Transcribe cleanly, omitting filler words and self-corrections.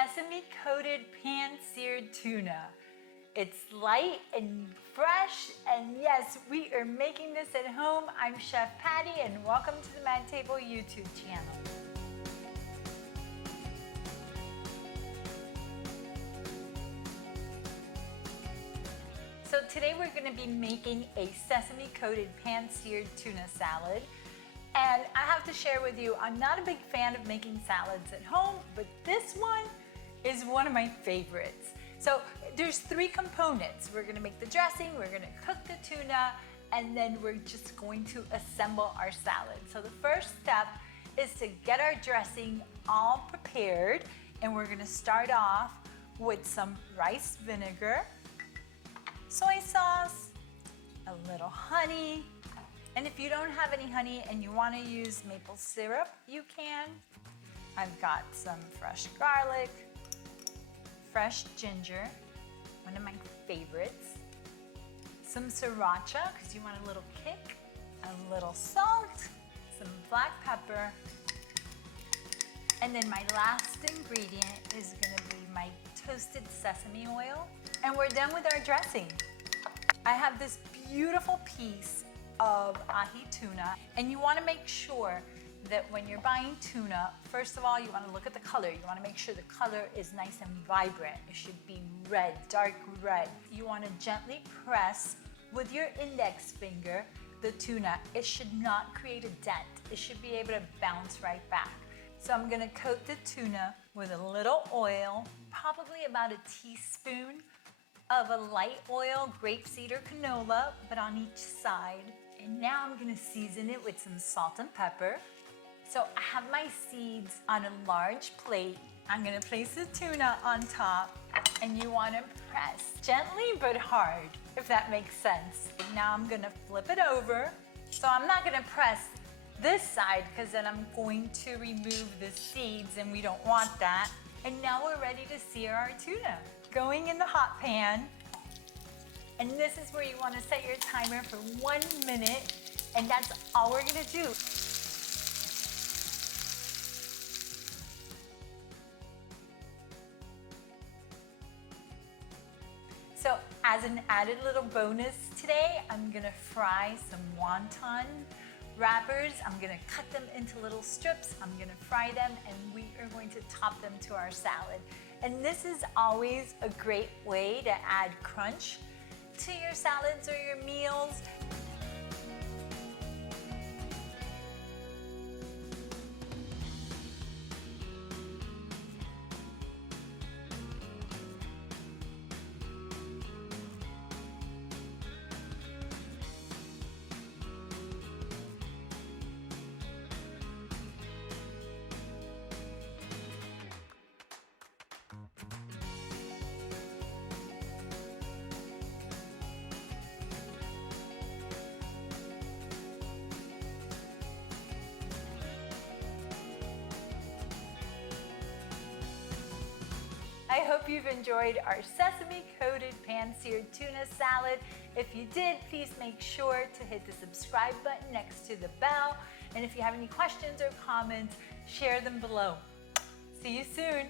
sesame coated pan-seared tuna. It's light and fresh, and yes, we are making this at home. I'm Chef Patty, and welcome to the Mad Table YouTube channel. So today we're going to be making a sesame coated pan-seared tuna salad. And I have to share with you, I'm not a big fan of making salads at home, but this one is one of my favorites. So there's three components. We're gonna make the dressing, we're gonna cook the tuna, and then we're just going to assemble our salad. So the first step is to get our dressing all prepared, and we're gonna start off with some rice vinegar, soy sauce, a little honey, and if you don't have any honey and you want to use maple syrup, you can. I've got some fresh garlic, fresh ginger, one of my favorites, some sriracha because you want a little kick, a little salt, some black pepper, and then my last ingredient is going to be my toasted sesame oil, and we're done with our dressing. I have this beautiful piece of ahi tuna, and you want to make sure that when you're buying tuna, first of all, you want to look at the color. You want to make sure the color is nice and vibrant. It should be red, dark red. You want to gently press with your index finger the tuna. It should not create a dent. It should be able to bounce right back. So I'm going to coat the tuna with a little oil, probably about a teaspoon of a light oil, grapeseed or canola, but on each side. And now I'm gonna season it with some salt and pepper. So I have my seeds on a large plate. I'm gonna place the tuna on top, and you wanna press gently but hard, if that makes sense. Now I'm gonna flip it over. So I'm not gonna press this side because then I'm going to remove the seeds and we don't want that. And now we're ready to sear our tuna. Going in the hot pan. And this is where you want to set your timer for 1 minute, and that's all we're going to do. So as an added little bonus today, I'm going to fry some wonton wrappers. I'm going to cut them into little strips. I'm going to fry them, and we are going to top them to our salad. And this is always a great way to add crunch to your salads or your meals. I hope you've enjoyed our sesame coated pan-seared tuna salad. If you did, please make sure to hit the subscribe button next to the bell. And if you have any questions or comments, share them below. See you soon.